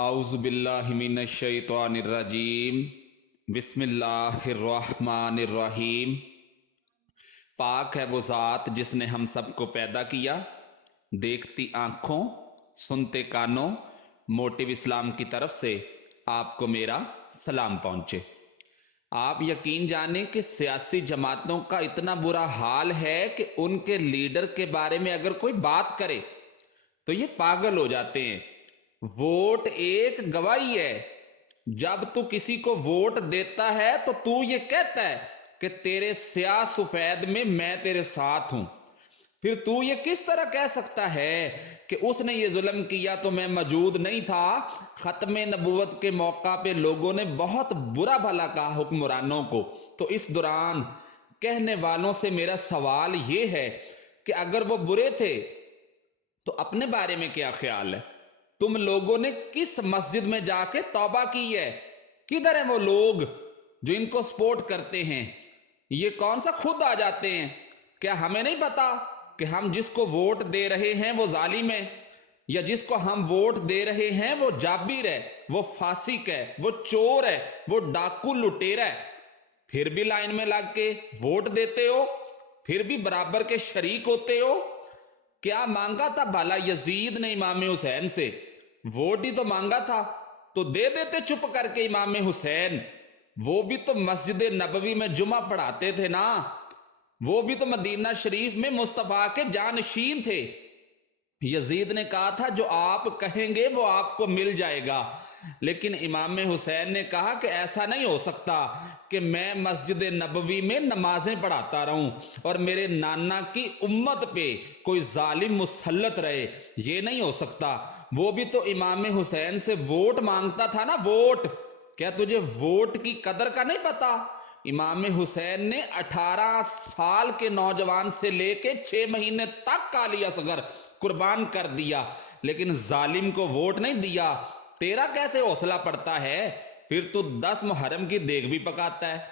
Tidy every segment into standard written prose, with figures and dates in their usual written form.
आउज़ु बिल्लाहि मिनश शैतानिर रजीम। बिस्मिल्लाहिर्रहमानिर्रहीम। पाक है वो ज़ात जिसने हम सबको पैदा किया, देखती आँखों सुनते कानों। मोटिव इस्लाम की तरफ से आपको मेरा सलाम पहुँचे। आप यकीन जाने कि सियासी जमातों का इतना बुरा हाल है कि उनके लीडर के बारे में अगर कोई बात करे तो ये पागल हो जाते हैं। वोट एक गवाही है। जब तू किसी को वोट देता है तो तू ये कहता है कि तेरे स्याह सफेद में मैं तेरे साथ हूं। फिर तू ये किस तरह कह सकता है कि उसने ये जुल्म किया तो मैं मौजूद नहीं था। खत्मे नबूवत के मौका पे लोगों ने बहुत बुरा भला कहा हुक्मरानों को। तो इस दौरान कहने वालों से मेरा सवाल ये है कि अगर वो बुरे थे तो अपने बारे में क्या ख्याल है? तुम लोगों ने किस मस्जिद में जाके तौबा की है? किधर है वो लोग जो इनको सपोर्ट करते हैं? ये कौन सा खुद आ जाते हैं? क्या हमें नहीं पता कि हम जिसको वोट दे रहे हैं वो जालिम है, या जिसको हम वोट दे रहे हैं वो जाबिर है, वो फासिक है, वो चोर है, वो डाकू लुटेरा है? फिर भी लाइन में लग के वोट देते हो, फिर भी बराबर के शरीक होते हो। क्या मांगा था भला यजीद ने इमाम हुसैन से? वोट ही तो मांगा था, तो दे देते चुप करके इमाम हुसैन। वो भी तो मस्जिद नबवी में जुमा पढ़ाते थे ना। वो भी तो मदीना शरीफ में मुस्तफा के जानशीन थे। यजीद ने कहा था जो आप कहेंगे वो आपको मिल जाएगा, लेकिन इमाम हुसैन ने कहा कि ऐसा नहीं हो सकता कि मैं मस्जिद नबवी में नमाजें पढ़ाता रहूं और मेरे नाना की उम्मत पे कोई जालिम मुसल्लत रहे। ये नहीं हो सकता। वो भी तो इमाम हुसैन से वोट मांगता था ना, वोट। क्या तुझे वोट की कदर का नहीं पता? इमाम हुसैन ने 18 साल के नौजवान से लेके 6 महीने तक काली असगर कुर्बान कर दिया, लेकिन जालिम को वोट नहीं दिया। तेरा कैसे हौसला पड़ता है? फिर तू 10 मुहर्रम की देग भी पकाता है।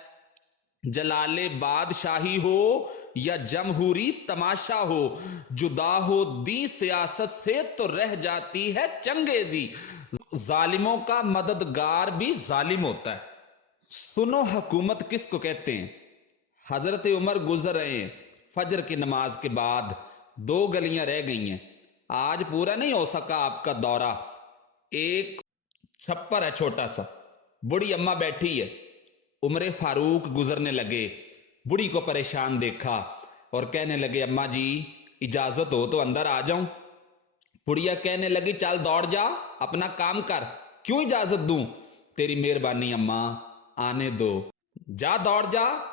जलाले बादशाही हो या जमहूरी तमाशा हो, जुदा हो दी सियासत से तो रह जाती है चंगेजी। जालिमों का मददगार भी जालिम होता है। सुनो हुकूमत किसको कहते हैं। हजरत उमर गुजर रहे हैं फजर की नमाज के बाद। 2 गलियां रह गई हैं। आज पूरा नहीं हो सका आपका दौरा। एक छप्पर है छोटा सा, बूढ़ी अम्मा बैठी है। उमर फारूक गुजरने लगे, बूढ़ी को परेशान देखा और कहने लगे अम्मा जी इजाजत हो तो अंदर आ जाऊं। बुढ़िया कहने लगी चल दौड़ जा, अपना काम कर। क्यों इजाजत दूं? तेरी मेहरबानी अम्मा, आने दो। जा दौड़ जा।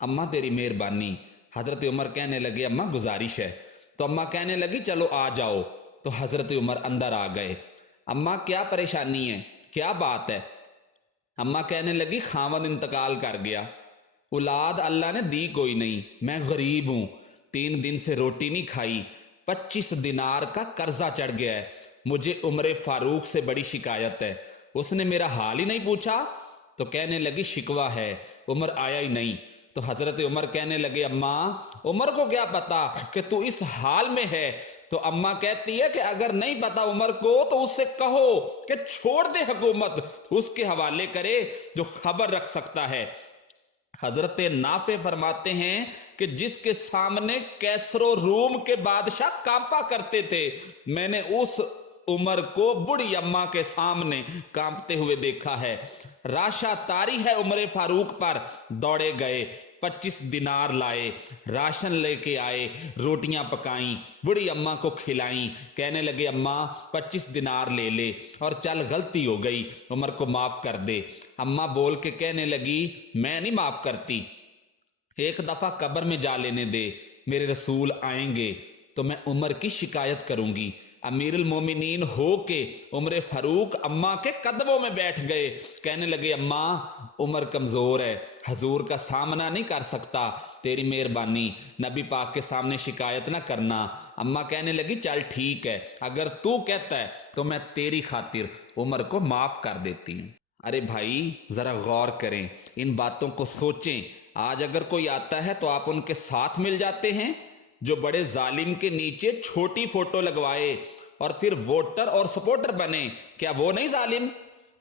अम्मा तेरी मेहरबानी। हजरत उमर कहने लगे अम्मा गुजारिश है। तो अम्मा कहने लगी चलो आ जाओ। तो हजरत उमर अंदर आ गए। अम्मा क्या परेशानी है, क्या बात है? अम्मा कहने लगी खावंद इंतकाल कर गया, औलाद अल्लाह ने दी कोई नहीं, मैं गरीब हूं, 3 दिन से रोटी नहीं खाई, 25 दिनार का कर्जा चढ़ गया है। मुझे उमर फारूक से बड़ी शिकायत है, उसने मेरा हाल ही नहीं पूछा। तो कहने लगी शिकवा है, उमर आया ही नहीं। तो हजरत उमर कहने लगे अम्मा उमर को क्या पता कि तू इस हाल में है? तो अम्मा कहती है कि अगर नहीं पता उमर को तो उससे कहो कि छोड़ दे हुकूमत, उसके हवाले करे जो खबर रख सकता है। हजरत नाफे फरमाते हैं कि जिसके सामने कैसरो रूम के बादशाह कांपा करते थे, मैंने उस उमर को बूढ़ी अम्मा के सामने कांपते हुए देखा है। राशा तारी है उमर फारूक पर। दौड़े गए, 25 दिनार लाए, राशन लेके आए, रोटियां पकाई, बूढ़ी अम्मा को खिलाई। कहने लगे अम्मा 25 दिनार ले ले और चल गलती हो गई, उमर को माफ कर दे। अम्मा बोल के कहने लगी मैं नहीं माफ करती, एक दफा कब्र में जा लेने दे, मेरे रसूल आएंगे तो मैं उमर की शिकायत करूंगी। अमीरुल मोमिनीन हो के उमर फारूक अम्मा के कदमों में बैठ गए। कहने लगे अम्मा उमर कमजोर है, हजूर का सामना नहीं कर सकता, तेरी मेहरबानी नबी पाक के सामने शिकायत ना करना। अम्मा कहने लगी चल ठीक है, अगर तू कहता है तो मैं तेरी खातिर उमर को माफ कर देती हूँ। अरे भाई जरा गौर करें, इन बातों को सोचें। आज अगर कोई आता है तो आप उनके साथ मिल जाते हैं जो बड़े जालिम के नीचे छोटी फोटो लगवाए और फिर वोटर और सपोर्टर बने, क्या वो नहीं जालिम?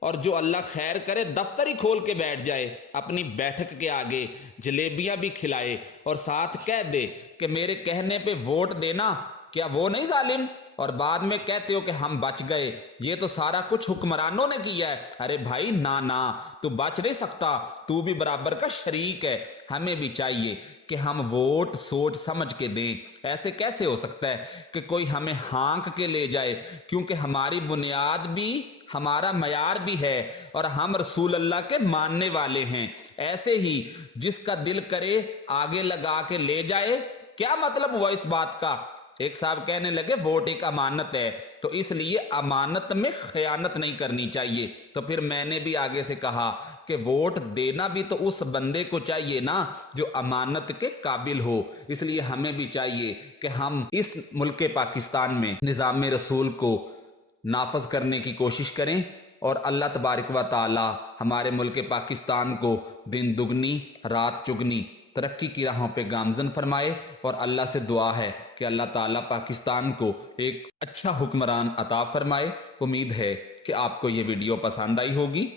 और जो अल्लाह खैर करे दफ्तर ही खोल के बैठ जाए, अपनी बैठक के आगे जलेबियां भी खिलाए और साथ कह दे कि मेरे कहने पे वोट देना, क्या वो नहीं जालिम? और बाद में कहते हो कि हम बच गए, ये तो सारा कुछ हुक्मरानों ने किया है। अरे भाई ना ना, तू बच नहीं सकता, तू भी बराबर का शरीक है। हमें भी चाहिए कि हम वोट सोच समझ के दें। ऐसे कैसे हो सकता है कि कोई हमें हाँक के ले जाए, क्योंकि हमारी बुनियाद भी, हमारा मयार भी है और हम रसूल अल्लाह के मानने वाले हैं। ऐसे ही जिसका दिल करे आगे लगा के ले जाए, क्या मतलब हुआ इस बात का? एक साहब कहने लगे वोट एक अमानत है, तो इसलिए अमानत में खयानत नहीं करनी चाहिए। तो फिर मैंने भी आगे से कहा कि वोट देना भी तो उस बंदे को चाहिए ना जो अमानत के काबिल हो। इसलिए हमें भी चाहिए कि हम इस मुल्क पाकिस्तान में निज़ाम रसूल को नाफज करने की कोशिश करें और अल्लाह तबारक व ताला हमारे मुल्क पाकिस्तान को दिन दुगनी रात चुगनी तरक्की की राहों पे गामजन फरमाए। और अल्लाह से दुआ है कि अल्लाह ताला पाकिस्तान को एक अच्छा हुक्मरान अता फरमाए। उम्मीद है कि आपको ये वीडियो पसंद आई होगी।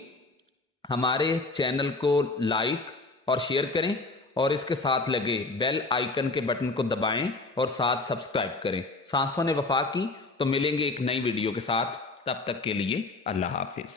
हमारे चैनल को लाइक और शेयर करें और इसके साथ लगे बेल आइकन के बटन को दबाएं और साथ सब्सक्राइब करें। सांसों ने वफा की, तो मिलेंगे एक नई वीडियो के साथ। तब तक के लिए अल्लाह हाफिज।